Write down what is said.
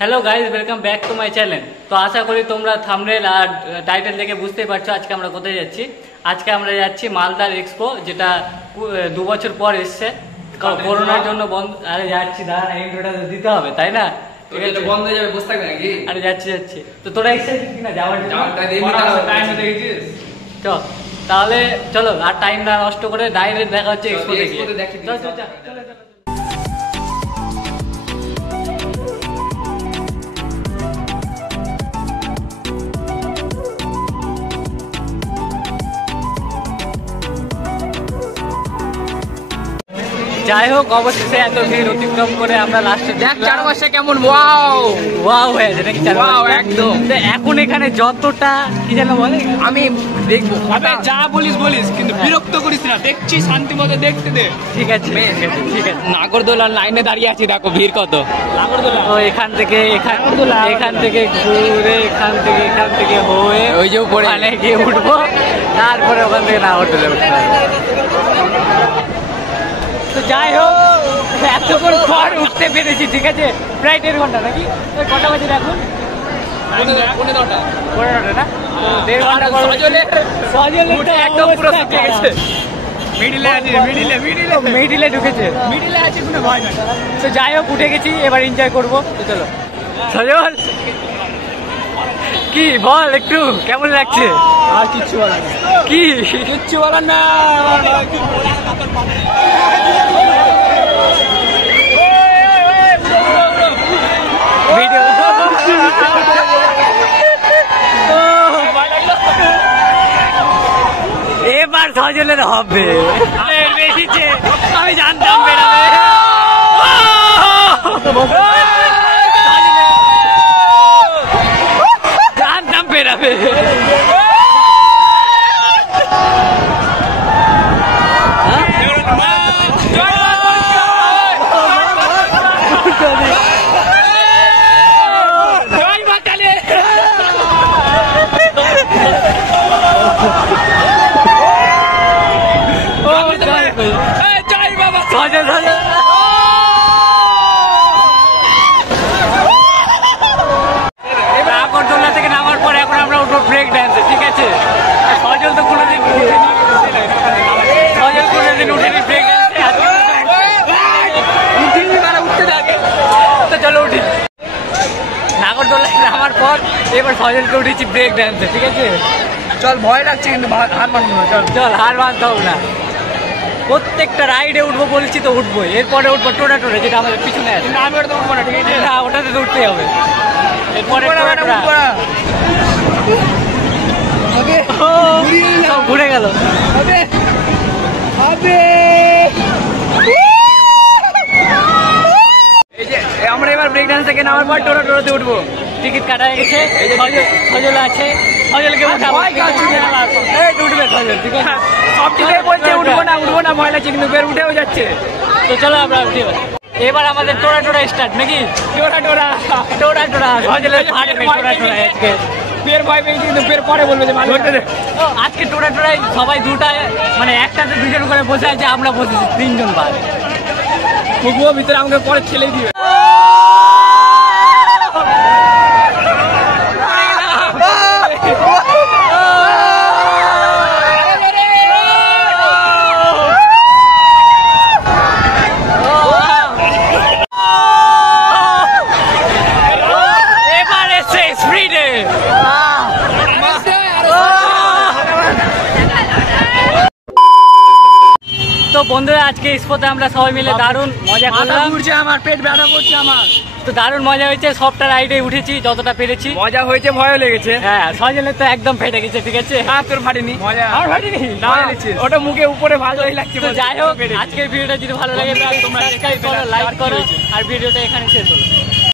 Hello guys welcome back to my channel. तो आशा करी तुम्हारा थामनेल और टाइटल देखे बुझते पारछो आज के আমরা কোথায় যাচ্ছি। আজকে আমরা যাচ্ছি মালদার এক্সপো, যেটা 2 বছর পর এসেছে, করোনার জন্য বন্ধ। আরে যাচ্ছি, দাঁড়া ইন্ট্রোটা দিতে হবে তাই না? এটা বন্ধ হয়ে যাবে, বসে থাকবে নাকি? আরে যাচ্ছি। তো তোরা এক্সাইটেড কিনা যাওয়ার জন্য? টাইম দেখেছিস? চল তাহলে চলো, আর টাইম না নষ্ট করে ডাইরেক্ট দেখা হচ্ছে এক্সপো দেখি। চল। যাই হোক, অবশেষে এত ভিড় অতিক্রম করে আমরা লাস্টে দেখ 4 মাসে কেমন ওয়াও হয়েছে নাকি? ওয়াও একদম। এখন এখানে যতটা কি যেন বলে, আমি দেখবো যা বলিস কিন্তু বিরক্ত করিস না, দেখছি শান্তি মতো দেখতে দে। ঠিক আছে। নাগরদোলার লাইনে দাঁড়িয়ে আছি, দেখো ভিড় কত। নাগরদোলা তো এখান থেকে ঘুরে এখান থেকে হয়ে ওই যে উপরে গিয়ে উঠবো, তারপরে ওখান থেকে নাগরদোলা উঠতে হবে। তো যাই হোক, এতক্ষণ পর উঠতে পেরেছি, ঠিক আছে। প্রায় 1.5 ঘন্টা নাকি? কটা বাজে এখন? 15টা না? 1.5 ঘন্টা একদম পুরো শুকিয়ে গেছে। মিডিলে ঢুকেছে, মিডিলে আছে, কোনো ভয় নাই। তো যাই হোক, উঠে গেছি, এবার এনজয় করবো। তো চলো সজল, কি বল একটু, কেমন লাগছে? আর কিচ্ছু বলার না, কিচ্ছু বলার না। এবার সজলের হবে, বেশিছে, আমি জানতাম বেরাবে। জানতাম বেরাবে। নাগরদোলা থেকে নামার পরে এখন আমরা উঠবো ব্রেক ড্যান্সে, ঠিক আছে। সজল তো কোনোদিন উঠেনি ব্রেক ড্যান্সে, উঠতে থাকে। তো চলো উঠি। নাগরদোলায় নামার পর এবার সজলকে উঠেছি ব্রেক ড্যান্সে, ঠিক আছে। চল, ভয় লাগছে কিন্তু হার মানবো না। চল হার মানতে হবে না, প্রত্যেকটা রাইডে উঠবো বলছি তো উঠবো। এরপরে উঠবো টোটা যেটা আমাদের পিছনে আছে। আমি ওটা উঠবো না, ঠিক আছে? না, ওটাতে তো উঠতেই হবে। এরপরে ঘুরে গেল। এই যে আমরা এবার ব্রেক ডান্স থেকে নামার পর টোটাতে উঠবো। টিকিট কাটা হয়ে গেছে, সজল আছে, সজলকে উঠাবো। উঠবে সজল, ঠিক আছে। সব টিকিট বলছে উঠবো না, ভয় লাগছে, কিন্তু বের উঠেও যাচ্ছে। তো চলো আমরা উঠি। এবার আমাদের টোটা স্টার্ট নাকি? টোটা সজলের ফাটবে টোটা আজকে। বের ভয় পেয়েছি, কিন্তু বের পরে বলবে যে আজকে টোটায় সবাই দুটায়, মানে একটাতে 2জন করে বসে আছে, আমরা বসেছি 3জন বাদ। তবুও ভিতরে আমাকে পরে ছেলেই দিবে। তো বন্ধুরা, আজকে এক্সপোতে আমরা সবাই মিলে দারুণ মজা করলাম। আমার পেট ব্যথা করছে আমার। তো দারুণ মজা হয়েছে, সবটা রাইডে উঠেছি যতটা পেরেছি। মজা হয়েছে, ভয়ও লেগেছে। হ্যাঁ, সজলের তো একদম ফেটে গেছে, ঠিক আছে। আর তোর ফাটেনি? আমার ফাটেনি, ওটা মুখে উপরে ভালোই লাগছে। তো যাই হোক, আজকের ভিডিওটা যদি ভালো লাগে তোমরা সাবস্ক্রাইব করো, লাইক করো, আর ভিডিওটা এখানে শেষ হলো।